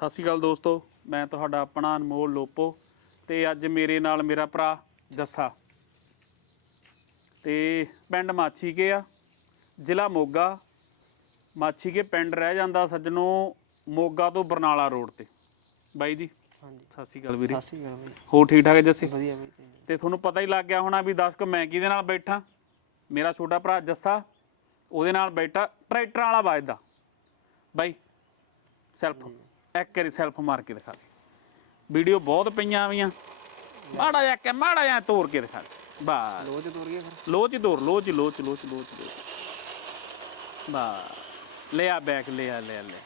ਸਤਿ ਸ਼੍ਰੀ ਅਕਾਲ ਦੋਸਤੋ ਮੈਂ ਤੁਹਾਡਾ ਆਪਣਾ ਅਨਮੋਲ ਲੋਪੋ ਤੇ ਅੱਜ ਮੇਰੇ ਨਾਲ ਮੇਰਾ ਭਰਾ ਜੱਸਾ। ਤੇ ਪਿੰਡ ਮਾਛੀਕੇ ਆ ਜ਼ਿਲ੍ਹਾ ਮੋਗਾ। ਮਾਛੀਕੇ ਪਿੰਡ ਰਹਿ ਜਾਂਦਾ ਸੱਜਣੋ ਮੋਗਾ ਤੋਂ ਬਰਨਾਲਾ ਰੋਡ ਤੇ। ਬਾਈ ਜੀ ਹਾਂਜੀ। ਸਤਿ ਸ਼੍ਰੀ ਅਕਾਲ ਵੀਰੇ। ਸਤਿ ਸ਼੍ਰੀ ਅਕਾਲ ਬਾਈ ਹੋ ਠੀਕ ਠਾਕ ਹੈ ਜੱਸੇ? ਵਧੀਆ ਬਾਈ ਤੇ ਤੁਹਾਨੂੰ ਪਤਾ ਹੀ ਲੱਗ ਗਿਆ ਹੋਣਾ ਵੀ ਦਰਸ਼ਕ ਮੈਂ ਕਿਹਦੇ ਨਾਲ ਬੈਠਾ? ਮੇਰਾ ਛੋਟਾ ਭਰਾ ਜੱਸਾ ਉਹਦੇ ਨਾਲ ਬੈਠਾ ਟਰੈਕਟਰ ਵਾਲਾ ਵੱਜਦਾ। ਬਾਈ ਸੈਲਫ ਇੱਕ ਵਾਰੀ ਸੈਲਫ ਮਾਰ ਕੇ ਦਿਖਾ ਦੇ। ਵੀਡੀਓ ਬਹੁਤ ਪਈਆਂ ਆਵੀਆਂ ਮਾੜਾ ਜਿਹਾ ਕਿ ਮਾੜਾ ਜਿਹਾ ਤੋੜ ਕੇ ਦਿਖਾ ਦੇ। ਬਸ। ਰੋਜ਼ ਤੁਰ ਗਿਆ ਫਿਰ। ਲੋ ਚ ਤੋੜ ਲੋ ਚ ਲੋ ਚ ਲੋ ਚ ਲੋ ਚ ਲੋ ਚ। ਬਸ। ਲੈ ਆ ਬੈਕ ਲੈ ਆ ਲੈ ਲੈ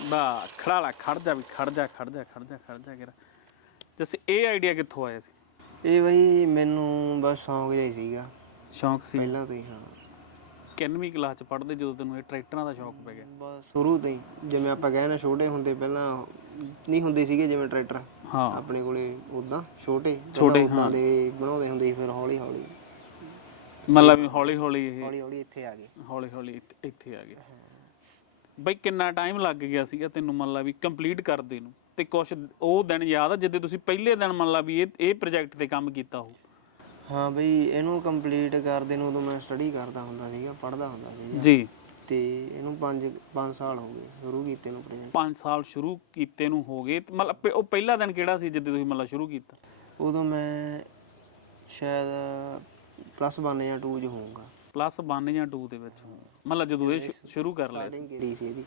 ਬਾ ਖੜਾ ਲਾ ਖੜ ਜਾ ਵੀ ਖੜ ਜਾ ਖੜ ਜਾ ਖੜ ਜਾ ਖੜ ਜਾ ਕਿਰਾ। ਜੈਸੇ ਇਹ ਆਈਡੀਆ ਕਿੱਥੋਂ ਆਇਆ ਸੀ? ਇਹ ਬਾਈ ਮੈਨੂੰ ਬਸ ਸ਼ੌਂਕ ਜਿਹਾ ਹੀ ਸੀਗਾ। ਸ਼ੌਂਕ ਸੀ। ਪਹਿਲਾਂ ਤੋਂ ਹੀ ਹਾਂ। ਕਿੰਨਵੀਂ ਕਲਾਸ ਚ ਪੜ੍ਹਦੇ ਜਦੋਂ ਤੈਨੂੰ ਇਹ ਟਰੈਕਟਰਾਂ ਦਾ ਸ਼ੌਂਕ ਪੈ ਗਿਆ? ਬਸ ਸ਼ੁਰੂ ਤੋਂ ਹੀ। ਜਿਵੇਂ ਆਪਾਂ ਕਹਿੰਦੇ ਛੋਟੇ ਹੁੰਦੇ ਪਹਿਲਾਂ ਨਹੀਂ ਹੁੰਦੇ ਸੀਗੇ ਜਿਵੇਂ ਟਰੈਕਟਰ। ਹਾਂ। ਆਪਣੇ ਕੋਲੇ ਉਦਾਂ ਛੋਟੇ। ਛੋਟੇ, ਦੇ ਬਣਾਉਂਦੇ ਹੁੰਦੇ ਸੀ ਫਿਰ ਹੌਲੀ ਹੌਲੀ ਮਤਲਬ ਹੌਲੀ ਹੌਲੀ ਇਹ ਹੌਲੀ ਹੌਲੀ ਇੱਥੇ ਆ ਗਏ। ਹੌਲੀ ਹੌਲੀ ਇੱਥੇ- ਆ ਗਿਆ। ਬਈ ਕਿੰਨਾ ਟਾਈਮ ਲੱਗ ਗਿਆ ਸੀਗਾ ਤੈਨੂੰ ਮੰਨ ਲਾ ਵੀ ਕੰਪਲੀਟ ਕਰਦੇ ਨੂੰ? ਤੇ ਕੁਛ ਉਹ ਦਿਨ ਯਾਦ ਆ ਜਿੱਦੇ ਤੁਸੀਂ ਪਹਿਲੇ ਦਿਨ ਮੰਨ ਲਾ ਵੀ ਇਹ ਇਹ ਪ੍ਰੋਜੈਕਟ ਤੇ ਕੰਮ ਕੀਤਾ ਹੋ ਹਾਂ ਬਈ ਇਹਨੂੰ ਕੰਪਲੀਟ ਕਰਦੇ ਨੂੰ ਉਦੋਂ ਮੈਂ ਸਟੱਡੀ ਕਰਦਾ ਹੁੰਦਾ ਸੀਗਾ ਪੜ੍ਹਦਾ ਹੁੰਦਾ ਸੀਗਾ। ਜੀ। ਤੇ ਇਹਨੂੰ 5 5 ਸਾਲ ਹੋ ਗਏ ਸ਼ੁਰੂ ਕੀਤੇ ਨੂੰ ਪ੍ਰੋਜੈਕਟ 5 ਸਾਲ ਸ਼ੁਰੂ ਕੀਤੇ ਨੂੰ ਹੋ ਗਏ। ਤੇ ਮਤਲਬ ਉਹ ਪਹਿਲਾ ਦਿਨ ਕਿਹੜਾ ਸੀ ਜਿੱਦੇ ਤੁਸੀਂ ਮਤਲਬ ਸ਼ੁਰੂ ਕੀਤਾ? ਉਦੋਂ ਮੈਂ ਸ਼ਾਇਦ ਪਲੱਸ 1 ਜਾਂ 2 ਚ ਹੋਊਗਾ। ਪਲੱਸ 1 ਜਾਂ 2 ਦੇ ਵਿੱਚ। ਮਤਲਬ ਜਦੋਂ ਇਹ ਸ਼ੁਰੂ ਕਰ ਲਿਆ ਸੀ। ਸਟਾਰਟਿੰਗ ਕਰੀ ਸੀ ਇਹਦੀ।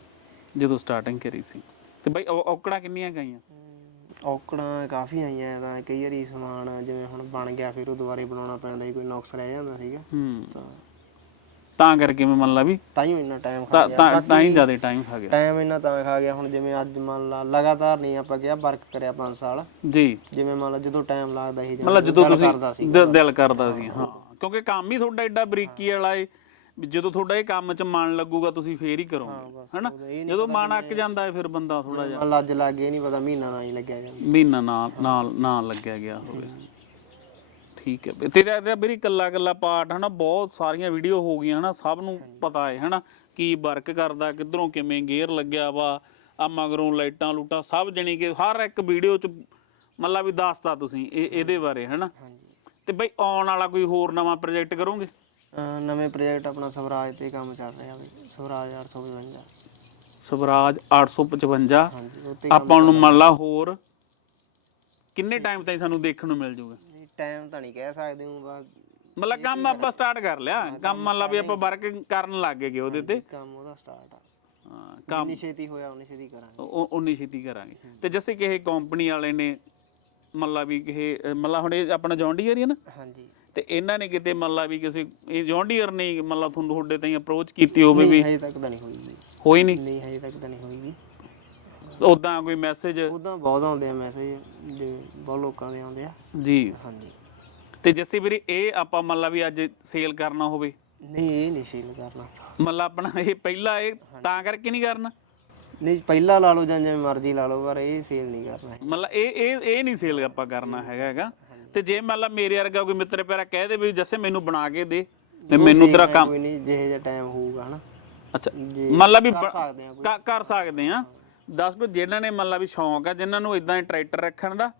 ਜਦੋਂ ਸਟਾਰਟਿੰਗ ਕਰੀ ਸੀ। ਤੇ ਬਈ ਔਕੜਾਂ ਕਿੰਨੀਆਂ ਗਈਆਂ? ਔਕੜਾਂ ਕਾਫੀ ਆਈਆਂ ਤਾਂ ਕਈ ਵਾਰੀ ਸਮਾਨ ਜਿਵੇਂ ਹੁਣ ਬਣ ਗਿਆ ਫਿਰ ਉਹ ਦੁਬਾਰੇ ਬਣਾਉਣਾ ਪੈਂਦਾ ਸੀ ਕੋਈ ਨੁਕਸ ਰਹਿ ਜਾਂਦਾ ਸੀਗਾ। ਹੂੰ। ਤਾਂ ਤਾਂ ਕਰਕੇ ਮੈਂ ਮੰਨ ਲਾ ਵੀ ਤਾਂ ਹੀ ਇੰਨਾ ਟਾਈਮ ਖਾ ਤਾਂ ਗਿਆ। ਤਾਂ ਤਾਂ ਹੀ ਜ਼ਿਆਦਾ ਟਾਈਮ ਖਾ ਗਿਆ। ਟਾਈਮ ਇੰਨਾ ਤਾਂ ਖਾ ਗਿਆ ਹੁਣ ਜਿਵੇਂ ਅੱਜ ਮੰਨ ਲਾ ਲਗਾਤਾਰ ਨਹੀਂ ਆਪਾਂ ਕਿਹਾ ਵਰਕ ਕਰਿਆ 5 ਸਾਲ। ਜੀ। ਜਿਵੇਂ ਮੰਨ ਲਾ ਜਦੋਂ ਟਾਈਮ ਲੱਗਦਾ ਸੀ ਜਿਵੇਂ ਮਤਲਬ ਜਦੋਂ ਦਿਲ ਕਰਦਾ ਤੁਸੀਂ ਸੀ। ਦਿ- ਦਿਲ ਕਰਦਾ ਸੀ ਹਾਂ। ਕਿਉਂਕਿ ਕੰਮ ਹੀ ਤੁਹਾਡਾ ਐਡਾ ਬਰੀਕੀ ਵਾਲਾ ਏ। ਵੀ ਜਦੋਂ ਤੁਹਾਡਾ ਇਹ ਕੰਮ 'ਚ ਮਨ ਲੱਗੂਗਾ ਤੁਸੀਂ ਫੇਰ ਹੀ ਕਰੋਗੇ। ਹਨਾ? ਜਦੋਂ ਮਨ ਅੱਕ ਜਾਂਦਾ ਹੈ ਫਿਰ ਬੰਦਾ ਥੋੜਾ ਜਿਹਾ। ਮੰਨ ਲਾ ਅੱਜ ਲੱਗ ਗਿਆ ਨਹੀਂ ਪਤਾ ਮਹੀਨਾ ਨਾ ਹੀ ਲੱਗਿਆ ਜਾਂਦਾ ਮਹੀਨਾ ਨਾ ਨਾਲ ਨਾ ਲੱਗਿਆ ਗਿਆ ਹੋਵੇ। ਠੀਕ ਹੈ ਤੇਰਾ ਇਹਦਾ ਵੀਰੇ ਕੱਲਾ ਕੱਲਾ ਪਾਰਟ ਹਨਾ ਬਹੁਤ ਸਾਰੀਆਂ ਵੀਡੀਓ ਹੋ ਗਈਆਂ ਹਨਾ ਸਭ ਨੂੰ ਪਤਾ ਹੈ ਹਨਾ ਕੀ ਵਰਕ ਕਰਦਾ ਕਿੱਧਰੋਂ ਕਿਵੇਂ ਗੇਅਰ ਲੱਗਿਆ ਵਾ ਆ ਮਗਰੋਂ ਲਾਈਟਾਂ ਲੂਟਾਂ ਸਭ ਜਣੀ ਕਿ ਹਰ ਇੱਕ ਵੀਡੀਓ ਚ ਮਤਲਬ ਵੀ ਦੱਸਤਾ ਤੁਸੀਂ ਇਹ ਇਹਦੇ ਬਾਰੇ ਹਨਾ। ਤੇ ਬਈ ਆਉਣ ਵਾਲਾ ਕੋਈ ਹੋਰ ਨਵਾਂ ਪ੍ਰੋਜੈਕਟ ਕਰੋਗੇ? ਨਵੇਂ ਪ੍ਰੋਜੈਕਟ ਆਪਣਾ ਸਵਰਾਜ ਤੇ ਕੰਮ ਚੱਲ ਰਿਹਾ ਬਈ ਸਵਰਾਜ 855 ਸਵਰਾਜ 855 ਹਾਂਜੀ ਉਹ ਤੇ ਆਪਾਂ ਨੂੰ ਮੰਨ ਲਾ ਹੋਰ ਕਿੰਨੇ ਟਾਈਮ ਤਾਈਂ ਸਾਨੂੰ ਦੇਖਣ ਨੂੰ ਮਿਲ ਜਾਊਗਾ ਟਾਈਮ ਤਾਂ ਨਹੀਂ ਕਹਿ ਸਕਦੇ ਹੂੰ ਬਸ ਮਤਲਬ ਕੰਮ ਆਪਾਂ ਸਟਾਰਟ ਕਰ ਲਿਆ। ਕੰਮ ਮੰਨ ਲਾ ਵੀ ਆਪਾਂ ਵਰਕ ਕਰਨ ਲੱਗ ਗਏ ਉਹਦੇ ਤੇ। ਕੰਮ ਉਹਦਾ ਸਟਾਰਟ ਆ। ਹਾਂ, ਕੰਮ ਜਿੰਨੀ ਛੇਤੀ ਹੋਇਆ ਉਨੀ ਛੇਤੀ ਕਰਾਂਗੇ। ਉਹ ਉਨੀ ਛੇਤੀ ਕਰਾਂਗੇ। ਤੇ ਜਿਵੇਂ ਕਿਸੇ ਕੰਪਨੀ ਵਾਲੇ ਨੇ ਮੰਨ ਲਾ ਵੀ ਕਿਸੇ ਅਹ ਮੰਨ ਲਾ ਹੁਣ ਇਹ ਆਪਣਾ ਜੌਂਡੀਅਰ ਹੀ ਹੈ ਨਾ? ਹਾਂਜੀ। ਤੇ ਇਹਨਾਂ ਨੇ ਕਿਤੇ ਮੰਨ ਲਾ ਵੀ ਕਿਸੇ ਇਹ ਜੌਂਡੀਅਰ ਨੇ ਮੰਨ ਲਾ ਤੁਹਾਨੂੰ ਤੁਹਾਡੇ ਤਾਈਂ ਅਪਰੋਚ ਕੀਤੀ ਹੋਵੇ ਵੀ ਹਜੇ ਤੱਕ ਤਾਂ ਨਹੀਂ ਹੋਈ ਬਈ ਹੋਈ ਨਹੀਂ? ਨਹੀਂ ਹਜੇ ਤੱਕ ਤਾਂ ਨਹੀਂ ਹੋਈ ਵੀ ਉਦਾਂ ਕੋਈ ਮੈਸੇਜ ਉਦਾਂ ਬਹੁਤ ਆਉਂਦੇ ਆ ਮੈਸੇਜ ਜੇ ਬਹੁਤ ਲੋਕਾਂ ਦੇ ਆਉਂਦੇ ਆ। ਜੀ। ਹਾਂਜੀ। ਤੇ ਜੱਸੀ ਵੀਰੇ ਇਹ ਆਪਾਂ ਮੰਨ ਲਾ ਵੀ ਅੱਜ ਸੇਲ ਕਰਨਾ ਹੋਵੇ। ਨਹੀਂ ਇਹ ਨਹੀਂ ਸੇਲ ਕਰਨਾ। ਮੰਨ ਲਾ ਆਪਣਾ ਇਹ ਪਹਿਲਾ ਇਹ ਤਾਂ ਕਰਕੇ ਨਹੀਂ ਕਰਨਾ? ਨਹੀਂ ਪਹਿਲਾਂ ਲਾ ਲਓ ਜਾਂ ਜਿਵੇਂ ਮਰਜ਼ੀ ਲਾ ਲਓ ਪਰ ਇਹ ਸੇਲ ਨਹੀਂ ਕਰਨਾ। ਮਤਲਬ ਇਹ ਇਹ ਇਹ ਨਹੀਂ ਸੇਲ ਆਪਾਂ ਕਰਨਾ ਹੈਗਾ ਹੈਗਾ। ਤੇ ਜੇ ਮੰਨ ਲਾ ਮੇਰੇ ਵਰਗਾ ਕੋਈ ਮਿੱਤਰ ਪਿਆਰਾ ਕਹਿ ਦੇ ਵੀ ਜੱਸੇ ਮੈਨੂੰ ਬਣਾ ਕੇ ਦੇ ਤੇ ਮੈਨੂੰ ਤੇਰਾ ਕੰਮ ਕੋਈ ਨਹੀਂ ਜਿਹੇ ਜਿਹਾ ਟਾਈਮ ਹੋਊਗਾ ਹਨਾ। ਅੱਛਾ ਜੇ ਮੰਨ ਲਾ ਵੀ ਕਰ ਬ- ਸਕਦੇ ਆ ਕੋਈ। ਕਰ ਸਕਦੇ ਆ। ਦੱਸ ਕੋ ਜਿਨ੍ਹਾਂ ਨੇ ਮੰਨ ਲਾ ਵੀ ਸ਼ੌਂਕ ਆ ਜਿਨ੍ਹਾਂ ਨੂੰ ਇਦਾਂ ਟਰੈਕਟਰ ਰੱਖਣ ਦਾ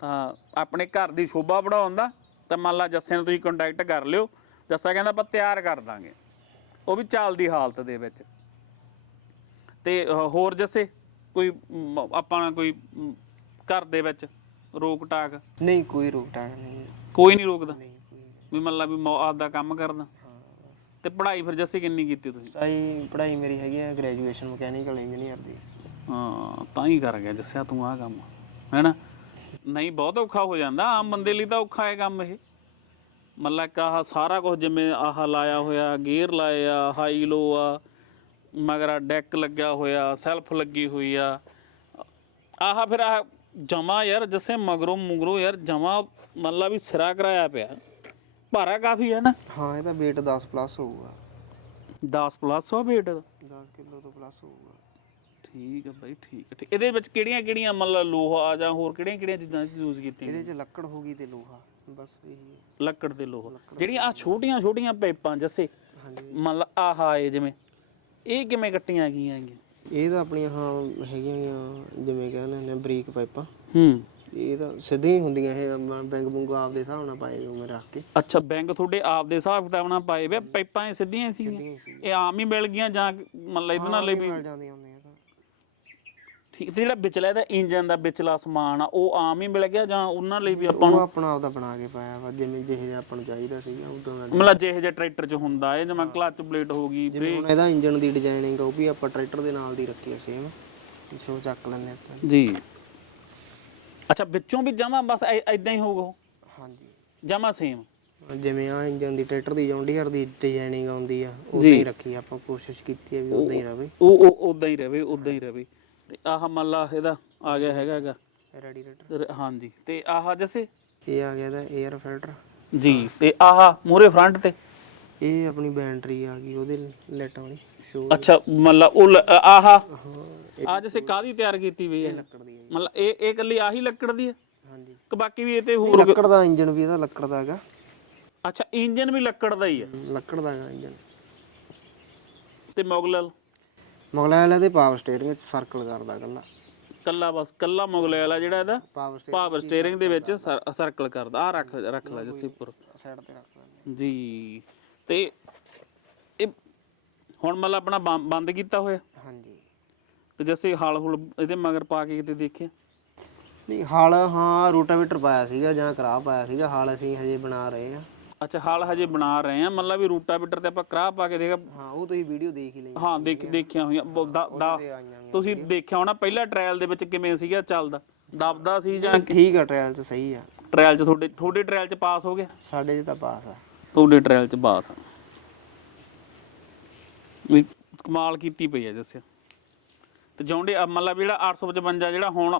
ਤਾਂ ਆਪਣੇ ਘਰ ਦੀ ਸ਼ੋਭਾ ਵਧਾਉਣ ਦਾ ਤਾਂ ਮੰਨ ਲਾ ਜੱਸੇ ਨੂੰ ਤੁਸੀਂ ਕੰਟੈਕਟ ਕਰ ਲਿਓ। ਜੱਸਾ ਕਹਿੰਦਾ ਆਪਾਂ ਤਿਆਰ ਕਰ ਦਾਂਗੇ। ਉਹ ਵੀ ਚੱਲਦੀ ਹਾਲਤ ਦੇ ਵਿੱਚ। ਤੇ ਹੋਰ ਜੱਸੇ ਕੋਈ ਮ, ਆਪਾਂ ਕੋਈ ਮ, ਘਰ ਦੇ ਵਿੱਚ? ਰੋਕ ਟਾਕ ਨਹੀਂ ਕੋਈ ਰੋਕ ਟਾਕ ਨਹੀਂ ਕੋਈ ਨਹੀਂ ਰੋਕਦਾ? ਨਹੀਂ ਕੋਈ ਵੀ ਮੰਨ ਲਾ ਵੀ ਮੌ- ਆਪਦਾ ਕੰਮ ਕਰਦਾ। ਹਾਂ ਬਸ। ਤੇ ਪੜ੍ਹਾਈ ਫਿਰ ਜੱਸੇ ਕਿੰਨੀ ਕੀਤੀ ਤੁਸੀਂ? ਤਾਈ ਪੜ੍ਹਾਈ ਮੇਰੀ ਹੈਗੀ ਆ ਗ੍ਰੈਜੂਏਸ਼ਨ ਮਕੈਨੀਕਲ ਇੰਜੀਨੀਅਰ ਦੀ। ਹਾਂ ਤਾਂ ਹੀ ਕਰ ਗਿਆ ਜੱਸਿਆ ਤੂੰ ਆਹ ਕੰਮ। ਹੈਨਾ? ਨਹੀਂ ਬਹੁਤ ਔਖਾ ਹੋ ਜਾਂਦਾ। ਆਮ ਬੰਦੇ ਲਈ ਤਾਂ ਔਖਾ ਹੈ ਕੰਮ ਇਹ। ਮਤਲਬ ਕਿ ਆਹ ਸਾਰਾ ਕੁਝ ਜਿਵੇਂ ਆਹ ਲਾਇਆ ਹੋਇਆ ਗੇਅਰ ਲਾਏ ਆ ਹਾਈ ਲੋ ਆ ਮਗਰ ਡੈਕ ਲੱਗਿਆ ਹੋਇਆ ਸੈਲਫ ਲੱਗੀ ਹੋਈ ਆ। ਆਹ ਫਿਰ ਆਹ ਜਮਾ ਯਾਰ ਜੱਸੇ ਮਗਰੋਂ ਮੁਗਰੋਂ ਯਾਰ ਜਮਾ ਮਤਲਬ ਵੀ ਸਿਰਾ ਕਰਾਇਆ ਪਿਆ। ਭਾਰਾ ਕਾਫੀ ਹੈ ਨਾ। ਹਾਂ ਇਹ ਤਾਂ weight 10 ਪਲੱਸ ਹੋਊਗਾ। 10 ਪਲੱਸ ਆ weight? 10 ਕਿਲੋ ਤੋਂ ਪਲੱਸ ਹੋਊਗਾ। ਠੀਕ ਹੈ ਬਾਈ ਠੀਕ ਹੈ ਇਹਦੇ ਵਿੱਚ ਕਿਹੜੀਆਂ ਕਿਹੜੀਆਂ ਮਤਲਬ ਲੋਹਾ ਜਾਂ ਹੋਰ ਕਿਹੜੀਆਂ ਕਿਹੜੀਆਂ ਚੀਜ਼ਾਂ ਯੂਜ਼ ਕੀਤੀਆਂ ਇਹਦੇ ਚ ਲੱਕੜ ਹੋਗੀ ਤੇ ਲੋਹਾ ਬਸ ਇਹੀ ਹੈ ਲੱਕੜ ਤੇ ਲੋਹਾ। ਜਿਹੜੀਆਂ ਆ ਛੋਟੀਆਂ ਛੋਟੀਆਂ ਪਾਈਪਾਂ ਜੱਸੇ ਲਾ ਆਹ ਏ ਜਿਵੇਂ ਇਹ ਕਿਵੇਂ ਕੱਟੀਆਂ ਗਈਆਂ ਹੈਗੀਆਂ? ਇਹ ਤਾਂ ਆਪਣੀਆਂ ਹਾਂ ਹੈਗੀਆਂ ਗੀਆਂ, ਜਿਵੇਂ ਕਹਿੰਦੇ ਨੇ ਬਰੀਕ ਪਾਈਪਾਂ। ਹੂੰ। ਇਹ ਤਾਂ ਸਿੱਧੀਆਂ ਹੀ ਹੁੰਦੀਆਂ ਇਹ ਬੈਂਕ ਬੁੰਗ ਆਪਦੇ ਹਿਸਾਬ ਨਾਲ ਪਾਏ ਹੋਏ ਮੈਂ ਰੱਖ ਕੇ। ਅੱਛਾ ਬੈਂਕ ਤੁਹਾਡੇ ਆਪ ਦੇ ਹਿਸਾਬ ਕਿਤਾਬ ਨਾਲ ਪਾਏ ਵੇ ਪਾਈਪਾਂ ਇਹ ਸਿੱਧੀਆਂ ਸੀ ਸਿੱਧੀਆਂ ਹੀ ਸੀ ਇਹ ਆਮ ਹੀ ਮਿਲ ਗਈਆਂ ਜਾਂ ਮਤਲਬ ਇਹਦੇ ਨਾਲ ਵੀ? ਮਿਲ ਜਾਂਦੀਆਂ ਹੁੰਦੀਆਂ। ਠੀਕ ਤੇ ਜਿਹੜਾ ਵਿਚਲਾ ਇਹਦਾ ਇੰਜਨ ਦਾ ਵਿਚਲਾ ਸਮਾਨ ਆ ਉਹ ਆਮ ਹੀ ਮਿਲ ਗਿਆ ਜਾਂ ਉਹਨਾਂ ਲਈ ਵੀ ਆਪਾਂ ਉਹ ਨੂੰ? ਆਪਣਾ ਆਪਦਾ ਬਣਾ ਕੇ ਪਾਇਆ ਵਾ ਜਿਵੇਂ ਜਿਹੇ ਜਿਹਾ ਆਪਾਂ ਨੂੰ ਚਾਹੀਦਾ ਸੀਗਾ ਉਦੋਂ ਦਾ ਮਤਲਬ ਜਿਹੇ ਜਿਹੇ ਟਰੈਕਟਰ 'ਚ ਹੁੰਦਾ ਹੈ ਜਿਵੇਂ ਕਲਚ ਪਲੇਟ ਹੋ ਗਈ ਜਿਵੇਂ ਹੁਣ ਇਹਦਾ ਇੰਜਨ ਦੀ ਡਿਜ਼ਾਈਨਿੰਗ ਉਹ ਵੀ ਆਪਾਂ ਟਰੈਕਟਰ ਦੇ ਨਾਲ ਦੀ ਰੱਖੀ ਹੈ ਸੇਮ ਸੋ ਚੱਕ ਲੈਂਦੇ ਆਪਾਂ। ਜੀ। ਅੱਛਾ ਵਿੱਚੋਂ ਵੀ ਜਮਾ ਬਸ ਐਦਾਂ ਹੀ ਹੋਊਗਾ ਹਾਂਜੀ। ਜਮਾ ਸੇਮ ਜਿਵੇਂ ਆ ਇੰਜਨ ਦੀ ਟਰੈਕਟਰ ਦੀ ਜੌਂਡੀਅਰ ਦੀ ਡਿਜ਼ਾਈਨਿੰਗ ਆਉਂਦੀ ਆ ਉਦਾਂ ਹੀ ਰੱਖੀ ਆ, ਆਪਾਂ ਕੋਸ਼ਿਸ਼ ਕੀਤੀ ਹੈ ਵੀ ਉਦਾਂ ਹੀ ਰਵੇ। ਉਹ ਉਹ ਉਦਾਂ ਹੀ ਰਵੇ ਉਦਾਂ ਹੀ ਰਵੇ। ਤੇ ਆਹ ਮੱਲਾ ਇਹਦਾ ਆ ਗਿਆ ਹੈਗਾ ਹੈਗਾ। ਰੈਡੀ ਟਰੈਕਟਰ ਰ- ਹਾਂਜੀ ਤੇ ਆਹ ਜੈਸੇ? ਇਹ ਆ ਗਿਆ ਇਹਦਾ 에ਅਰ ਫਿਲਟਰ ਜੀ ਤੇ ਆਹ ਮੂਰੇ ਫਰੰਟ ਤੇ? ਇਹ ਆਪਣੀ ਬੈਟਰੀ ਆ ਗਈ ਉਹਦੇ ਲਾਈਟਾਂ ਵਾਲੀ। ਸ਼ੋ ਅੱਛਾ ਮਤਲਬ ਉਹ ਲ- ਆਹ? ਆ ਜੈਸੇ ਕਾਦੀ ਤਿਆਰ ਕੀਤੀ ਹੋਈ ਹੈ? ਲੱਕੜ ਦੀ ਹੈ ਜੀ। ਮਤਲਬ ਇਹ ਇਹ ਕੱਲੀ ਆਹੀ ਲੱਕੜ ਦੀ ਹੈ? ਹਾਂਜੀ। ਕਿ ਬਾਕੀ ਵੀ ਇਹ ਤੇ ਹੋਰ ਲੱਕੜ ਦਾ ਇੰਜਨ ਵੀ ਇਹਦਾ ਲੱਕੜ ਦਾ ਹੈਗਾ। ਅੱਛਾ ਇੰਜਨ ਵੀ ਲੱਕੜ ਦਾ ਹੀ ਹੈ? ਲੱਕੜ ਦਾ ਹੈਗਾ ਇੰਜਨ ਤੇ ਮੁਗਲ ਮਗਲਾ ਵਾਲਾ ਦੇ ਪਾਵਰ ਸਟੀਅਰਿੰਗ ਵਿੱਚ ਸਰਕਲ ਕਰਦਾ ਇਕੱਲਾ। ਕੱਲਾ ਬਸ ਕੱਲਾ ਮੁਗਲ ਵਾਲਾ ਜਿਹੜਾ ਇਹਦਾ? ਪਾਵਰ ਪਾਵਰ ਸਟੀਅਰਿੰਗ ਦੇ ਵਿੱਚ ਸਰਕਲ ਕਰਦਾ। ਆ ਰੱਖ ਰੱਖ ਲੈ ਜੱਸੀ ਉੱਪਰ। ਸਾਈਡ ਤੇ ਰੱਖ ਲੈਂਦੇ ਜੀ। ਤੇ ਇਹ ਹੁਣ ਮਤਲਬ ਆਪਣਾ ਬੰਦ- ਬੰਦ ਕੀਤਾ ਹੋਇਆ? ਹਾਂਜੀ। ਤੇ ਜੱਸੇ ਹਾਲ ਹੁਲ ਇਹਦੇ ਮਗਰ ਪਾ ਕੇ ਕਿਤੇ ਦੇਖਿਆ? ਨਹੀਂ ਹਾਲ ਹਾਂ ਰੋਟਾਵੇਟਰ ਪਾਇਆ ਸੀਗਾ ਜਾਂ ਕਰਾ ਪਾਇਆ ਸੀਗਾ। ਹਾਲ ਅਸੀਂ ਹਜੇ ਬਣਾ ਰਹੇ ਆ ਅੱਛਾ ਹਾਲ ਹਜੇ ਬਣਾ ਰਹੇ ਆ ਮਤਲਬ ਵੀ ਰੂਟਾ ਬਿਟਰ ਤੇ ਆਪਾਂ ਕਰਾਹ ਪਾ ਕੇ ਦੇਖ। ਹਾਂ ਉਹ ਤੁਸੀਂ ਵੀਡੀਓ ਦੇਖ ਹੀ ਲਈ। ਹਾਂ ਦੇਖ ਦੇਖਿਆ ਹੋਈਆਂ। ਬ- ਦਾ- ਦਾ- ਤੇ ਆਈਆਂ ਗੀਆਂ। ਤੁਸੀਂ ਦੇਖਿਆ ਹੋਣਾ ਪਹਿਲਾ ਟ੍ਰਾਇਲ ਦੇ ਵਿੱਚ ਕਿਵੇਂ ਸੀਗਾ ਚੱਲਦਾ? ਦਬਦਾ ਸੀ ਜਾਂ ਠੀਕ ਆ ਟ੍ਰਾਇਲ ਚ ਸਹੀ ਆ। ਟ੍ਰਾਇਲ 'ਚ ਤੁਹਾਡੇ ਤੁਹਾਡੇ ਟ੍ਰਾਇਲ 'ਚ ਪਾਸ ਹੋ ਗਿਆ? ਸਾਡੇ ਚ ਤਾਂ ਪਾਸ ਆ। ਤੁਹਾਡੇ ਟ੍ਰਾਇਲ 'ਚ ਪਾਸ ਵੀ ਕਮਾਲ ਕੀਤੀ ਪਈ ਹੈ ਦੱਸਿਆ ਤੇ ਜੌਂਡੇ ਮਤਲਬ ਜਿਹੜਾ 855 ਜਿਹੜਾ ਹੁਣ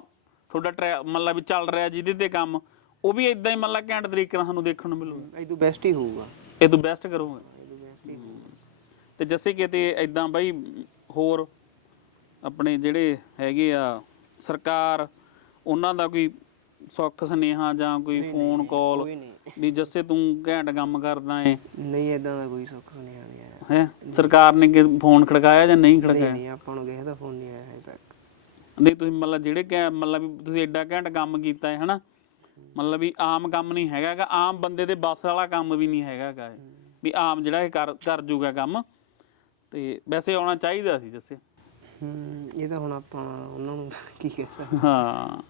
ਤੁਹਾਡਾ ਟ੍ਰਾਇ- ਮਤਲਬ ਵੀ ਚੱਲ ਰਿਹਾ ਜਿਹਦੇ ਤੇ ਕੰਮ ਉਹ ਵੀ ਇਦਾਂ ਹੀ ਮਤਲਬ ਘੈਂਟ ਤਰੀਕੇ ਨਾਲ ਸਾਨੂੰ ਦੇਖਣ ਨੂੰ ਮਿਲੂਗਾ। ਇਹ ਤੋਂ ਬੈਸਟ ਹੀ ਹੋਊਗਾ। ਇਹ ਤੋਂ ਬੈਸਟ ਕਰੋਗੇ। ਇਹ ਤੋਂ ਬੈਸਟ ਹੀ ਹੋਊਗਾ। ਤੇ ਜੱਸੇ ਕਿਤੇ ਇਦਾਂ ਬਈ ਹੋਰ ਆਪਣੇ ਜਿਹੜੇ ਹੈਗੇ ਆ ਸਰਕਾਰ ਉਹਨਾਂ ਦਾ ਕੋਈ ਸੁੱਖ ਸੁਨੇਹਾ ਜਾਂ ਕੋਈ ਫੋਨ ਕਾਲ ਕੋਈ ਨਹੀਂ। ਵੀ ਜੱਸੇ ਤੂੰ ਘੈਂਟ ਕੰਮ ਕਰਦਾ ਏ? ਨਹੀਂ ਇਦਾਂ ਦਾ ਕੋਈ ਸੁੱਖ ਨਹੀਂ ਆਇਆ। ਹੈ? ਸਰਕਾਰ ਨੇ ਕਿ ਫੋਨ ਖੜਕਾਇਆ ਜਾਂ ਨਹੀਂ ਨਹੀਂ ਖੜਕਾਇਆ? ਨਹੀਂ ਆਪਾਂ ਨੂੰ ਕਿਸੇ ਦਾ ਫੋਨ ਨਹੀਂ ਆਇਆ ਹਜੇ ਤੱਕ। ਨਹੀਂ ਤੁਸੀਂ ਮਤਲਬ ਜਿਹੜੇ ਕਿ ਮਤਲਬ ਵੀ ਤੁਸੀਂ ਐਡਾ ਘੈਂਟ ਕੰਮ ਕੀਤਾ ਹੈ ਹਨਾ? ਮਤਲਬ ਵੀ ਆਮ ਕੰਮ ਨਹੀਂ ਹੈਗਾ ਗਾ ਆਮ ਬੰਦੇ ਦੇ ਬਸ ਵਾਲਾ ਕੰਮ ਵੀ ਨਹੀਂ ਹੈਗਾ ਗਾ ਇਹ। ਵੀ ਆਮ ਜਿਹੜਾ ਇਹ ਕਰ ਕਰ ਜੂਗਾ ਕੰਮ ਤੇ ਵੈਸੇ ਆਉਣਾ ਚਾਹੀਦਾ ਸੀ ਜੱਸੇ ਹੂੰ ਇਹ ਤਾਂ ਹੁਣ ਆਪਾਂ ਉਹਨਾਂ ਨੂੰ ਕੀ ਕਹਿ ਸਕਦੇ। ਹਾਂ।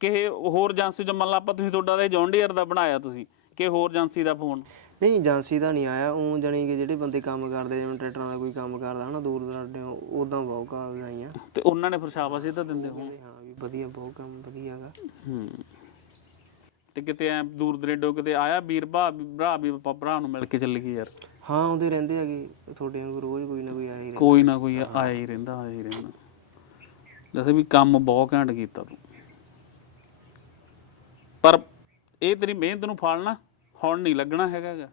ਕਿ ਹੋਰ ਏਜੰਸੀ ਜੋ ਮੰਨ ਲਾ ਆਪਾਂ ਤੁਸੀਂ ਤੁਹਾਡਾ ਤਾਂ ਜੌਂਡੀਅਰ ਦਾ ਬਣਾਇਆ ਤੁਸੀਂ ਕਿ ਹੋਰ ਏਜੰਸੀ ਦਾ ਫੋਨ? ਨਹੀਂ ਏਜੰਸੀ ਦਾ ਨਹੀਂ ਆਇਆ ਉਹ ਜਾਣੀ ਕਿ ਜਿਹੜੇ ਬੰਦੇ ਕੰਮ ਕਰਦੇ ਜਿਵੇਂ ਟਰੈਕਟਰਾਂ ਦਾ ਕੋਈ ਕੰਮ ਕਰਦਾ ਹਨਾ ਦੂਰ ਦਰਾਡੇ ਉਦਾਂ ਬਹੁਤ ਕਾਲ ਆਈਆਂ। ਤੇ ਉਹਨਾਂ ਨੇ ਫਿਰ ਸ਼ਾਬਾਸ਼ ਤਾਂ ਦਿੰਦੇ ਹੋਣ। ਕਹਿੰਦੇ ਹਾਂ ਵੀ ਵਧੀਆ ਬਹੁਤ ਕੰਮ ਵਧੀਆ ਹੈਗਾ ਹੂੰ। ਤੇ ਕਿਤੇ ਐ ਦੂਰ ਦਰੇਡੋ ਕਿਤੇ ਆਇਆ ਵੀਰ ਭਾ ਭਰਾ ਵੀ ਆਪਾਂ ਭਰਾ ਨੂੰ ਮਿਲ ਕੇ ਚੱਲ ਗਏ ਯਾਰ। ਹਾਂ ਆਉਂਦੇ ਰਹਿੰਦੇ ਹੈਗੇ। ਤੁਹਾਡੇ ਵਾਂਗੂ ਰੋਜ਼ ਕੋਈ ਨਾ ਕੋਈ ਆਇਆ ਹੀ ਰਹਿੰਦਾ। ਕੋਈ ਨਾ ਕੋਈ ਆਇਆ ਹੀ ਰਹਿੰਦਾ ਆਇਆ ਹੀ ਰਹਿੰਦਾ। ਜੈਸੇ ਵੀ ਕੰਮ ਬਹੁਤ ਘੈਂਟ ਕੀਤਾ ਤੂੰ। ਪਰ ਇਹ ਤੇਰੀ ਮਿਹਨਤ ਨੂੰ ਫਲ ਨਾ ਹੁਣ ਨਹੀਂ ਲੱਗਣਾ ਹੈਗਾ ਗਾ।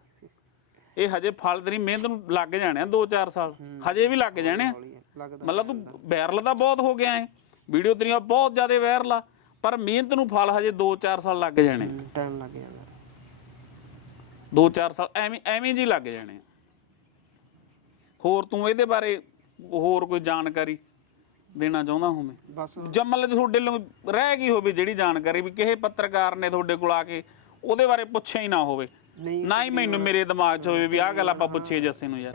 ਇਹ ਹਜੇ ਫਲ ਤੇਰੀ ਮਿਹਨਤ ਨੂੰ ਲੱਗ ਜਾਣੇ ਆ 2-4 ਸਾਲ। ਹਜੇ ਵੀ ਲੱਗ ਜਾਣੇ ਆ। ਲੱਗਦਾ ਮਤਲਬ ਤੂੰ ਵਾਇਰਲ ਤਾਂ ਬਹੁਤ ਹੋ ਗਿਆ ਹੈ ਵੀਡੀਓ ਤੇਰੀਆਂ ਬਹੁਤ ਜ਼ਿਆਦਾ ਵਾਇਰਲ ਆ। ਪਰ ਮਿਹਨਤ ਨੂੰ ਫਲ ਹਜੇ 2-4 ਸਾਲ ਲੱਗ ਜਾਣੇ। ਟਾਈਮ ਲੱਗ ਜਾਂਦਾ। 2-4 ਸਾਲ ਐਵੇਂ ਐਵੇਂ ਜੀ ਲੱਗ ਜਾਣੇ। ਹੋਰ ਤੂੰ ਇਹਦੇ ਬਾਰੇ ਹੋਰ ਕੋਈ ਜਾਣਕਾਰੀ ਦੇਣਾ ਚਾਹੁੰਦਾ ਹੋਵੇਂ? ਬਸ। ਜਾਂ ਮਤਲਬ ਤੁਹਾਡੇ ਲਈ ਰਹਿ ਗਈ ਹੋਵੇ ਜਿਹੜੀ ਜਾਣਕਾਰੀ ਵੀ ਕਿਸੇ ਪੱਤਰਕਾਰ ਨੇ ਤੁਹਾਡੇ ਕੋਲ ਆ ਕੇ ਉਹਦੇ ਬਾਰੇ ਪੁੱਛਿਆ ਹੀ ਨਾ ਹੋਵੇ। ਨਹੀਂ ਨਾ ਹੀ ਮੈਨੂੰ ਮੇਰੇ ਦਿਮਾਗ 'ਚ ਹੋਵੇ ਵੀ ਆਹ ਗੱਲ ਆਪਾਂ ਪੁੱਛੀਏ ਜੱਸੇ ਨੂੰ ਯਾਰ।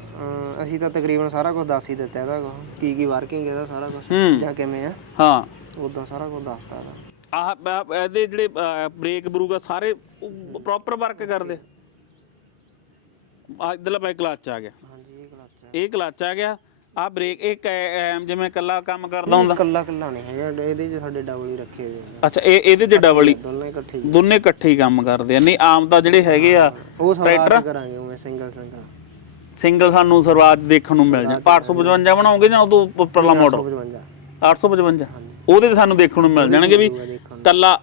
ਅਸੀਂ ਤਾਂ ਤਕਰੀਬਨ ਸਾਰਾ ਕੁਝ ਦੱਸ ਹੀ ਦਿੱਤਾ ਇਹਦਾ। ਕੀ ਕੀ ਵਰਕਿੰਗ ਇਹਦਾ ਸਾਰਾ ਕੁਝ ਜਾਂ ਕਿਵੇਂ ਆ? ਹਾਂ। ਉਦਾਂ ਸਾਰਾ ਕੁਝ ਦੱਸਤਾ ਇਹਦਾ। ਆਹ ਬ- ਇਹਦੇ ਜਿਹੜੇ ਬ੍ਰੇਕ ਬਰੂਗਾ ਸਾਰੇ ਪ੍ਰੋਪਰ ਵਰਕ ਕਰਦੇ। ਆ ਇਧਰਲਾ ਬਾਈ ਕਲਚ ਆ ਗਿਆ। ਹਾਂਜੀ ਇਹ ਕਲਚ ਹੈ ਇਹ ਕਲਚ ਆ ਗਿਆ। ਆ ਬ੍ਰੇਕ ਇੱਕ ਐਮ ਜਿਵੇਂ ਕੱਲਾ ਕੰਮ ਕਰਦਾ ਹੁੰਦਾ। ਕੱਲਾ ਕੱਲਾ ਨਹੀਂ ਹੈਗਾ। ਇਹਦੇ 'ਚ ਸਾਡੇ ਡਬਲ ਹੀ ਰੱਖੇ ਹੋਏ ਨੇ ਅੱਛਾ ਇਹ ਇਹਦੇ ਚ ਡਬਲ ਹੀ? ਦੋਨੇ ਇਕੱਠੇ ਹੀ ਦੋਨੇ ਇਕੱਠੇ ਹੀ ਕੰਮ ਕਰਦੇ ਆ। ਨਹੀਂ ਆਮ ਤਾਂ ਜਿਹੜੇ ਹੈਗੇ ਆ ਉਹ ਸਾਰਾ ਅੱਜ ਕਰਾਂਗੇ ਉਵੇਂ ਸਿੰਗਲ ਸਿੰਗਲ। ਸਿੰਗਲ ਸਾਨੂੰ ਸ਼ੁਰੂਆਤ ਦੇਖਣ ਨੂੰ ਮਿਲ ਜਾ 855 ਬਣਾਉਂਗੇ ਜਾਂ ਉਦੋਂ ਉੱਪਰਲਾ ਮਾਡਲ 55 855 ਉਹਦੇ 'ਚ ਸਾਨੂੰ ਦੇਖਣ ਨੂੰ ਮਿਲ ਜਾਣਗੇ ਵੀ ਕੱਲਾ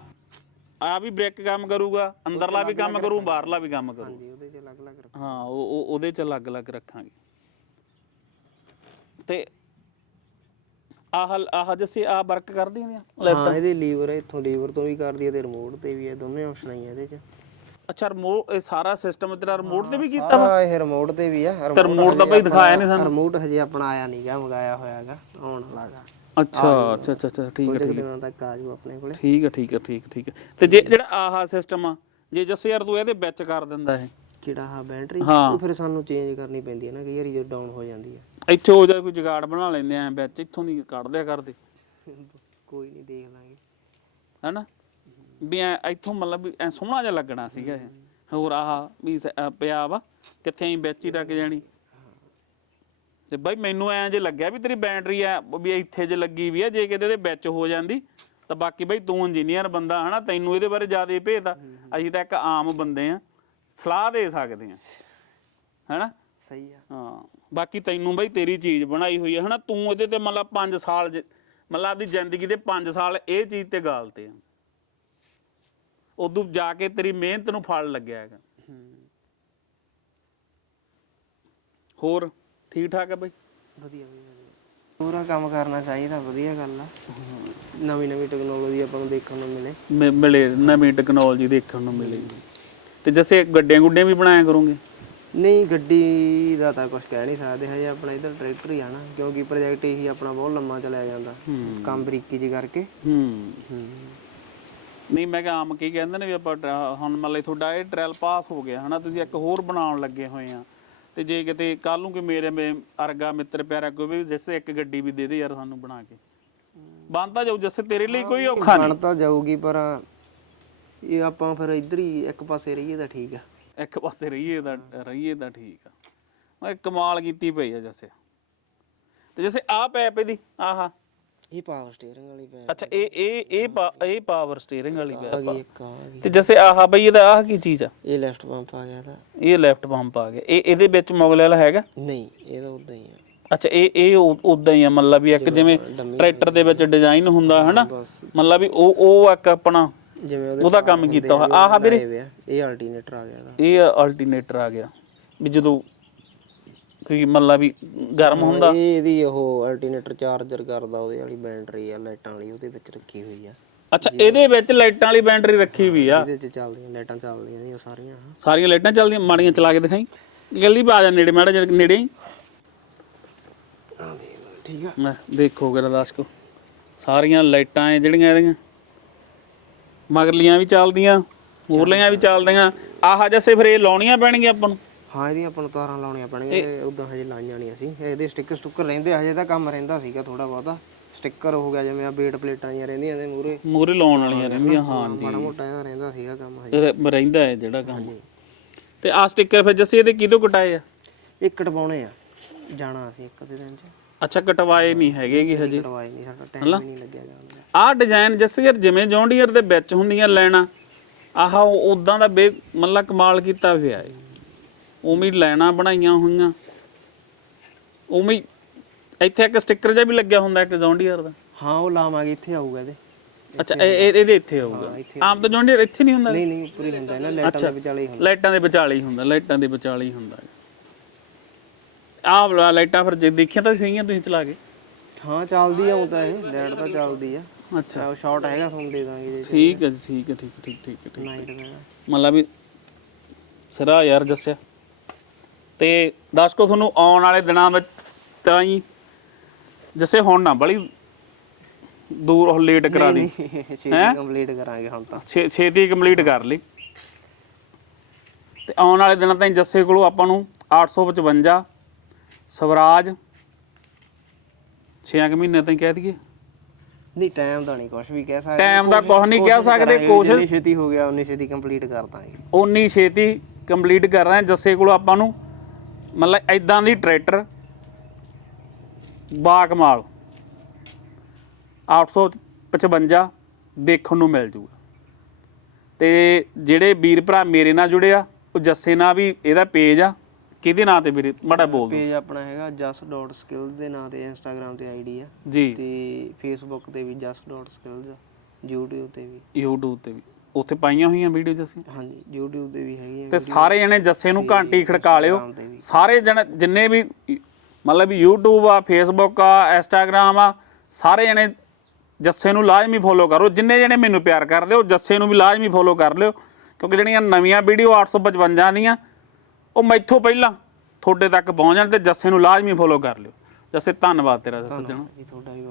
ਆ ਵੀ ਬ੍ਰੇਕ ਕੰਮ ਕਰੂਗਾ ਅੰਦਰਲਾ ਵੀ ਕੰਮ ਕਰੂ ਬਾਹਰਲਾ ਵੀ ਕੰਮ ਕਰੂ। ਹਾਂਜੀ ਉਹਦੇ 'ਚ ਅਲੱਗ-ਅਲੱਗ ਰੱਖ ਹਾਂ ਉਹ ਉਹ- ਉਹਦੇ 'ਚ ਅਲੱਗ-ਅਲੱਗ ਰੱਖਾਂਗੇ। ਤੇ ਆਹ ਆਹ ਜਸੇ ਆ ਵਰਕ ਕਰਦੀਆਂ ਨੇ ਹਾਂ ਇਹਦੇ ਲੀਵਰ ਇੱਥੋਂ ਲੀਵਰ ਤੋਂ ਵੀ ਕਰਦੀ ਹੈ ਤੇ ਰਿਮੋਟ ਤੇ ਵੀ ਹੈ ਦੋਨੇ ਆਪਸ਼ਨ ਆਈਆਂ ਇਹਦੇ 'ਚ। ਅੱਛਾ ਰਿਮੋਟ ਇਹ ਸਾਰਾ ਸਿਸਟਮ ਤੇਰਾ ਰਿਮੋਟ ਤੇ ਵੀ ਕੀਤਾ ਵਾ? ਸਾਰਾ ਇਹ ਰਿਮੋਟ ਤੇ ਵੀ ਆ ਤੇ ਰਿਮੋਟ ਦਾ ਬਈ ਦਿਖਾਇਆ ਨਹੀਂ ਸਾਨੂੰ। ਰਿਮੋਟ ਹਜੇ ਆਪਣਾ ਆਇਆ ਨਹੀਂਗਾ ਮੰਗਾਇਆ ਹੋਇਆਗਾ ਆਉਣ ਵਾਲਾਗਾ ਅੱਛਾ ਅੱਛਾ ਅੱਛਾ ਅੱਛਾ ਠੀਕ ਹੈ ਕੁਝ ਕੁ ਦਿਨਾਂ ਤੱਕ ਆ ਜਾਊ ਆਪਣੇ ਕੋਲੇ। ਠੀਕ ਹੈ ਠੀਕ ਹੈ ਠੀਕ ਹੈ, ਠੀਕ ਹੈ ਤੇ ਜੇ ਜਿਹੜਾ ਆਹਾ ਸਿਸਟਮ ਆ ਜੇ ਜੱਸੇ ਯਾਰ ਤੂੰ ਇਹਦੇ ਵਿੱਚ ਕਰ ਦਿੰਦਾ ਇਹ। ਜਿਹੜਾ ਆ ਬੈਟਰੀ ਹਾਂ। ਉਹ ਫਿਰ ਸਾਨੂੰ ਚੇਂਜ ਕਰਨੀ ਪੈਂਦੀ ਹੈ ਨਾ ਕਈ ਵਾਰੀ ਜੋ ਡਾਊਨ ਹੋ ਜਾਂਦੀ ਹੈ ਇੱਥੇ ਹੋ ਜਾ ਕੋਈ ਜੁਗਾੜ ਬਣਾ ਲੈਂਦੇ ਆ ਵਿੱਚ ਇੱਥੋਂ ਦੀ ਕੱਢ ਦਿਆ ਕਰਦੇ। ਕੋਈ ਨਹੀਂ ਦੇਖ ਲਾਂਗੇ। ਹੈਨਾ? ਵੀ ਐ ਇੱਥੋਂ ਮਤਲਬ ਵੀ ਐ ਸੋਹਣਾ ਜਿਹਾ ਲੱਗਣਾ ਸੀਗਾ ਇਹ। ਹੋਰ ਆਹ ਵੀ ਸ- ਅਹ ਪਿਆ ਵਾ ਕਿੱਥੇ ਹੀ ਵਿੱਚ ਹੀ ਰੱਖ ਜਾਣੀ। ਤੇ ਬਾਈ ਮੈਨੂੰ ਐਂ ਜੇ ਲੱਗਿਆ ਵੀ ਤੇਰੀ ਬੈਟਰੀ ਆ ਵੀ ਇੱਥੇ ਜੇ ਲੱਗੀ ਵੀ ਆ ਜੇ ਕਿਤੇ ਦੇ ਵਿੱਚ ਹੋ ਜਾਂਦੀ ਤਾਂ ਬਾਕੀ ਬਾਈ ਤੂੰ ਇੰਜੀਨੀਅਰ ਬੰਦਾ ਹਨਾ ਤੈਨੂੰ ਇਹਦੇ ਬਾਰੇ ਜ਼ਿਆਦਾ ਭੇਤ ਆ। ਅਸੀਂ ਤਾਂ ਇੱਕ ਆਮ ਬੰਦੇ ਆ ਸਲਾਹ ਦੇ ਸਕਦੇ ਆ। ਹੈਨਾ? ਸਹੀ ਆ। ਹਾਂ ਬਾਕੀ ਤੈਨੂੰ ਬਈ ਤੇਰੀ ਚੀਜ਼ ਬਣਾਈ ਹੋਈ ਹੈ ਹਨਾ? ਤੂੰ ਇਹਦੇ ਤੇ ਮਤਲਬ 5 ਸਾਲ ਮਤਲਬ ਆਪਦੀ ਜ਼ਿੰਦਗੀ ਦੇ 5 ਸਾਲ ਇਹ ਚੀਜ਼ ਤੇ ਗਾਲਤੇ ਆ। ਉਦੋਂ ਜਾ ਕੇ ਤੇਰੀ ਮਿਹਨਤ ਨੂੰ ਫਲ ਲੱਗਿਆ ਹੈਗਾ। ਹੋਰ? ਠੀਕ ਠਾਕ ਹੈ ਬਈ? ਵਧੀਆ ਵਧੀਆ ਵਧੀਆ। ਪੂਰਾ ਕੰਮ ਕਰਨਾ ਚਾਹੀਦਾ ਵਧੀਆ ਗੱਲ ਆ। ਨਵੀਂ ਨਵੀਂ ਟੈਕਨੋਲੋਜੀ ਆਪਾਂ ਨੂੰ ਦੇਖਣ ਨੂੰ ਮਿਲੇ। ਮਿ- ਮਿਲੇ ਨਵੀਂ ਟੈਕਨੋਲੋਜੀ ਦੇਖਣ ਨੂੰ ਮਿਲੇਗੀ ਤੇ ਜੈਸੇ ਗੱਡੀਆਂ ਗੁੱਡੀਆਂ ਵੀ ਬਣਾਇਆ ਕਰੋਗੇ? ਨਹੀਂ ਗੱਡੀ ਦਾ ਤਾਂ ਕੁਝ ਕਹਿ ਨਹੀਂ ਸਕਦੇ ਹਜੇ ਆਪਣਾ ਇਧਰ ਟਰੈਕਟਰ ਹੀ ਆ ਨਾ ਕਿਉਂਕਿ ਪ੍ਰੋਜੈਕਟ ਇਹੀ ਆਪਣਾ ਬਹੁਤ ਲੰਮਾ ਚੱਲਿਆ ਜਾਂਦਾ ਹੂੰ। ਕੰਮ ਬਰੀਕੀ ਜੀ ਕਰਕੇ। ਹੂੰ। ਨਹੀਂ ਮੈਂ ਕਿਹਾ ਆਮ ਕੀ ਕਹਿੰਦੇ ਨੇ ਵੀ ਆਪਾਂ ਟਰਾ- ਹੁਣ ਮੰਨ ਲਈ ਤੁਹਾਡਾ ਇਹ ਟ੍ਰਾਇਲ ਪਾਸ ਹੋ ਗਿਆ ਹਨਾ? ਤੁਸੀਂ ਇੱਕ ਹੋਰ ਬਣਾਉਣ ਲੱਗੇ ਹੋਏ ਆ। ਤੇ ਜੇ ਕਿਤੇ ਕੱਲ ਨੂੰ ਕਿ ਮੇਰੇ ਮੇ ਅਰਗਾ ਮਿੱਤਰ ਪਿਆਰਾ ਕੋਈ ਵੀ ਜਿਸ ਇੱਕ ਗੱਡੀ ਵੀ ਦੇ ਦੇ ਯਾਰ ਸਾਨੂੰ ਬਣਾ ਕੇ। ਬੰਦਾ ਜਾਊ ਜਿਸ ਤੇਰੇ ਲਈ ਕੋਈ ਔਖਾ ਨਹੀਂ। ਬਣ ਤਾਂ ਜਾਊਗੀ ਪਰ ਇਹ ਆਪਾਂ ਫਿਰ ਇੱਧਰ ਹੀ ਇੱਕ ਪਾਸੇ ਰਹੀਏ ਤਾਂ ਠੀਕ ਆ। ਇੱਕ ਪਾਸੇ ਰਹੀਏ ਦਾ ਰਹੀਏ ਦਾ ਠੀਕ ਆ। ਮੈਂ ਕਮਾਲ ਕੀਤੀ ਪਈ ਆ ਜੈਸੇ। ਤੇ ਜੈਸੇ ਆ ਪੈਪ ਇਹਦੀ ਆਹਾ ਇਹ ਪਾਵਰ ਸਟੀਅਰਿੰਗ ਵਾਲੀ ਪੈ ਅੱਛਾ ਇਹ ਇਹ ਇਹ ਪਾ- ਇਹ ਪਾਵਰ ਸਟੀਅਰਿੰਗ ਵਾਲੀ ਆ ਪੈਪ ਗਈ ਇੱਕ ਆ ਗਈ। ਤੇ ਜੈਸੇ ਆਹਾ ਬਈ ਇਹਦਾ ਆਹ ਕੀ ਚੀਜ਼ ਆ? ਇਹ ਲੈਫਟ ਪੰਪ ਆ ਗਿਆ ਤਾਂ ਇਹ ਲੈਫਟ ਪੰਪ ਆ ਗਿਆ। ਇਹ ਇਹਦੇ ਵਿੱਚ ਮੁਗਲ ਵਾਲਾ ਹੈਗਾ? ਨਹੀਂ ਇਹ ਤਾਂ ਉਦਾਂ ਹੀ ਆ। ਅੱਛਾ ਇਹ ਇਹ ਉਦਾਂ ਹੀ ਆ ਮਤਲਬ ਵੀ ਇੱਕ ਜਿਵੇਂ ਟਰੈਕਟਰ ਦੇ ਵਿੱਚ ਡਿਜ਼ਾਈਨ ਹੁੰਦਾ ਹਨਾ? ਬਸ। ਮਤਲਬ ਵੀ ਉਹ ਉਹ ਇੱਕ ਆਪਣਾ ਜਿਵੇਂ ਉਹਦੇ ਉਹਦਾ ਕੰਮ ਕੀਤਾ ਹੋਇਆ। ਆਹ ਵੀਰੇ? ਇਹ ਅਲਟਰਨੇਟਰ ਆ ਗਿਆ ਦਾ ਇਹ ਅਲਟਰਨੇਟਰ ਆ ਗਿਆ। ਵੀ ਜਦੋਂ ਕੋਈ ਮਤਲਬ ਵੀ ਗਰਮ ਹੁੰਦਾ? ਇਹ ਇਹਦੀ ਉਹ ਅਲਟਰਨੇਟਰ ਚਾਰਜਰ ਕਰਦਾ ਉਹਦੇ ਵਾਲੀ ਬੈਟਰੀ ਆ ਲਾਈਟਾਂ ਵਾਲੀ ਉਹਦੇ ਵਿੱਚ ਰੱਖੀ ਹੋਈ ਆ। ਅੱਛਾ ਇਹਦੇ ਵਿੱਚ ਲਾਈਟਾਂ ਵਾਲੀ ਬੈਟਰੀ ਰੱਖੀ ਵੀ ਆ? ਇਹਦੇ 'ਚ ਚੱਲਦੀਆਂ ਲਾਈਟਾਂ ਚੱਲਦੀਆਂ ਨੇ ਸਾਰੀਆਂ ਸਾਰੀਆਂ ਲਾਈਟਾਂ ਚੱਲਦੀਆਂ ਮਾੜੀਆਂ ਚਲਾ ਕੇ ਦਿਖਾਈ। ਜਲਦੀ ਪਾ ਜਾ ਨੇੜੇ ਮਾੜਾ ਜਿਹਾ ਨੇੜੇ ਹੀ ਹਾਂ ਦੇ ਠੀਕ ਆ। ਮੈਂ ਦੇਖੋ ਗੁਰਦਾਸ ਕੋ। ਸਾਰੀਆਂ ਲਾਈਟਾਂ ਐ ਜਿਹੜੀਆਂ ਇਹਦੀਆਂ। ਮਗਰਲੀਆਂ ਵੀ ਚੱਲਦੀਆਂ ਮੂਰਲੀਆਂ ਵੀ ਚੱਲਦੀਆਂ। ਆਹ ਜੈਸੇ ਫਿਰ ਇਹ ਲਾਉਣੀਆਂ ਪੈਣਗੀਆਂ ਆਪਾਂ ਨੂੰ। ਹਾਂ ਇਹਦੀਆਂ ਆਪਾਂ ਨੂੰ ਤਾਰਾਂ ਲਾਉਣੀਆਂ ਪੈਣਗੀਆਂ ਉਦਾਂ ਹਜੇ ਲਾਈਆਂ ਨਹੀਂ ਅਸੀਂ। ਇਹਦੇ ਸਟicker ਸਟੁੱਕਰ ਰਹਿੰਦੇ ਹਜੇ ਤਾਂ ਕੰਮ ਰਹਿੰਦਾ ਸੀਗਾ ਥੋੜਾ ਬਹੁਤਾ। ਸਟicker ਹੋ ਗਿਆ ਜਿਵੇਂ ਆ ਬੇਟ ਪਲੇਟਾਂ ਜਿਹੀਆਂ ਰਹਿੰਦੀਆਂ ਨੇ ਮੂਰੇ ਮੂਰੇ ਲਾਉਣ ਵਾਲੀਆਂ ਰਹਿੰਦੀਆਂ ਹਾਂ ਜੀ। ਮਾੜਾ ਮੋਟਾ ਜਿਹਾ ਰਹਿੰਦਾ ਸੀਗਾ ਕੰਮ ਹਜੇ। ਰਹਿੰਦਾ ਹੈ ਜਿਹੜਾ ਕੰਮ। ਤੇ ਆ ਸਟicker ਫਿਰ ਜੱਸੇ ਇਹਦੇ ਕਿਦੋਂ ਕਟਾਏ ਆ? ਇੱਕ ਕਟਵਾਉਣੇ ਆ। ਜਾਣਾ ਅਸੀਂ ਇੱਕ ਦੇ ਦਿਨ ਚ। ਅੱਛਾ ਕਟਵਾਏ ਨਹੀਂ ਹੈਗੇਗੇ ਹਜੇ। ਕਟਵਾਏ ਨਹੀਂ ਸਾਡਾ ਟਾਈਮ ਨਹੀਂ ਲੱਗਿਆ ਜਾਣ ਆਹ ਡਿਜ਼ਾਈਨ ਜੱਸੇ ਜਿਵੇਂ ਜੌਂਡੀਅਰ ਦੇ ਵਿੱਚ ਹੁੰਦੀਆਂ ਲੈਣਾ ਆਹ ਉਦਾਂ ਦਾ ਬੇ ਮੱਲਾ ਕਮਾਲ ਕੀਤਾ ਹੋਇਆ ਹੈ ਉਵੇਂ ਲੈਣਾ ਬਣਾਈਆਂ ਹੋਈਆਂ। ਉਵੇਂ ਇੱਥੇ ਇੱਕ ਸਟicker ਜਿਹਾ ਵੀ ਲੱਗਿਆ ਹੁੰਦਾ ਇੱਕ ਜੌਂਡੀਅਰ ਦਾ। ਹਾਂ ਉਹ ਲਾਵਾਂਗੇ ਇੱਥੇ ਆਊਗਾ ਇਹਦੇ। ਅੱਛਾ ਇਹ ਇਹ- ਇਹਦੇ ਇੱਥੇ ਇੱਥੇ ਆਮ ਤਾਂ ਜੌਂਡੀਅਰ ਇੱਥੇ ਨਹੀਂ ਹੁੰਦਾ। ਨਹੀਂ ਨਹੀਂ ਉੱਪਰ ਹੁੰਦਾ ਇਹਨਾਂ ਲਾਈਟਾਂ ਦੇ ਵਿਚਾਲੇ ਹੀ ਹੁੰਦਾ। ਲਾਈਟਾਂ ਦੇ ਵਿਚਾਲੇ ਹੀ ਹੁੰਦਾ ਲਾਈਟਾਂ ਦੇ ਵਿਚਾਲੇ ਹੀ ਹੁੰਦਾ। ਆਹ ਲਾਈਟਾਂ ਫਿਰ ਜੇ ਦੇਖੀਆਂ ਤਾਂ ਸਹੀਆਂ ਤੁਸੀਂ ਚਲਾ ਕੇ। ਹਾਂ ਚੱਲਦੀ ਆ ਤਾਂ ਇਹ ਲਾਈਟ ਤਾਂ ਚੱਲਦੀ ਆ। ਅੱਛਾ। ਉਹ ਸ਼ਾਰਟ ਹੈਗਾ ਤੁਹਾਨੂੰ ਦੇ ਦਾਂਗੇ ਜੇ ਠੀਕ ਹੈ ਠੀਕ ਹੈ ਠੀਕ ਠੀਕ ਠੀਕ ਠੀਕ ਮਤਲਬ ਵੀ ਸਿਰਾ ਯਾਰ ਦੱਸਿਆ ਤੇ ਦੱਸ ਕੋ ਤੁਹਾਨੂੰ ਆਉਣ ਵਾਲੇ ਦਿਨਾਂ ਵਿੱਚ ਤਾਂ ਹੀ ਜੱਸੇ ਹੁਣ ਨਾ ਬੜੀ ਦੂਰ ਲੇਟ ਕਰਾ ਦੀ ਛੇਤੀ ਕੰਪਲੀਟ ਕਰਾਂਗੇ ਹੁਣ ਤਾਂ। ਛੇ- ਛੇਤੀ ਕੰਪਲੀਟ ਕਰ ਲਈ। ਤੇ ਆਉਣ ਵਾਲੇ ਦਿਨਾਂ ਤਾਈਂ ਜੱਸੇ ਕੋਲੋਂ ਆਪਾਂ ਨੂੰ 855 ਸਵਰਾਜ 6 ਮਹੀਨੇ ਤਾਈਂ ਕਹਿ ਦਈਏ। ਨਹੀਂ ਟਾਈਮ ਦਾ ਨਹੀਂ ਕੁਝ ਵੀ ਕਹਿ ਸਕਦੇ। Time ਦਾ ਕੁਛ ਨਹੀਂ ਕਹਿ ਕੋਸ਼ਿਸ਼ ਸਕਦੇ, ਕਰਾਂਗੇ, ਕੋਸ਼ਿਸ਼- ਜਿੰਨੀ ਛੇਤੀ ਹੋ ਗਿਆ ਉਨੀ ਛੇਤੀ ਕੰਪਲੀਟ ਕਰ ਦਾਂਗੇ। ਉਨੀ ਛੇਤੀ ਕੰਪਲੀਟ ਕਰ ਰਹੇ ਹਾਂ। ਜੱਸੇ ਕੋਲੋਂ ਆਪਾਂ ਨੂੰ ਮਤਲਬ ਐਦਾਂ ਦੀ ਟਰੈਕਟਰ ਬਾ ਕਮਾਲ 855 ਦੇਖਣ ਨੂੰ ਮਿਲ ਜੂਗਾ। ਤੇ ਜਿਹੜੇ ਵੀਰ ਭਰਾ ਮੇਰੇ ਨਾਲ ਜੁੜੇ ਆ ਉਹ ਜੱਸੇ ਨਾਲ ਵੀ ਇਹਦਾ ਪੇਜ ਆ ਕਿਹਦੇ ਨਾਂ ਤੇ ਵੀਰੇ? ਮਾੜਾ ਬੋਲ ਦਿਓ। ਪੇਜ ਆਪਣਾ ਹੈਗਾ just.skills ਦੇ ਨਾਂ ਤੇ ਇੰਸਟਾਗ੍ਰam ਤੇ ਆਈਡੀ ਆ। ਜੀ। ਤੇ ਫੇਸਬੁੱਕ ਤੇ ਵੀ just.skills YouTube ਤੇ ਵੀ। YouTube ਤੇ ਵੀ। ਉੱਥੇ ਪਾਈਆਂ ਹੋਈਆਂ ਵੀਡੀਓਜ਼ ਅਸੀਂ। ਹਾਂਜੀ YouTube ਤੇ ਵੀ ਹੈਗੀ ਤੇ ਸਾਰੇ ਜਣੇ ਜੱਸੇ ਨੂੰ ਘੰਟੀ ਖੜਕਾ ਲਿਓ। ਸਾਰੇ ਜਣੇ ਜਿੰਨੇ ਵੀ ਮਤਲਬ YouTube ਆ Facebook ਆ Instagram ਆ ਸਾਰੇ ਜਣੇ ਜੱਸੇ ਨੂੰ ਲਾਜ਼ਮੀ ਫੋਲੋ ਕਰੋ। ਜਿੰਨੇ ਜਣੇ ਮੈਨੂੰ ਪਿਆਰ ਕਰਦੇ ਹੋ ਜੱਸੇ ਨੂੰ ਵੀ ਲਾਜ਼ਮੀ ਫੋਲੋ ਕਰ ਲਿਓ। ਕਿਉਂਕਿ ਜਿਹੜੀਆਂ ਨਵੀਆਂ ਵੀਡੀਓ 855 ਦੀਆਂ ਉਹ ਮੈਥੋਂ ਪਹਿਲਾਂ ਤੁਹਾਡੇ ਤੱਕ ਪਹੁੰਚ ਜਾਣ ਤੇ ਜੱਸੇ ਨੂੰ ਲਾਜ਼ਮੀ ਫੋਲੋ ਕਰ ਲਿਓ। ਜੱਸੇ ਧੰਨਵਾਦ ਤੇਰਾ ਸੱਜਣਾ। ਜੀ ਤੁਹਾਡਾ ਵੀ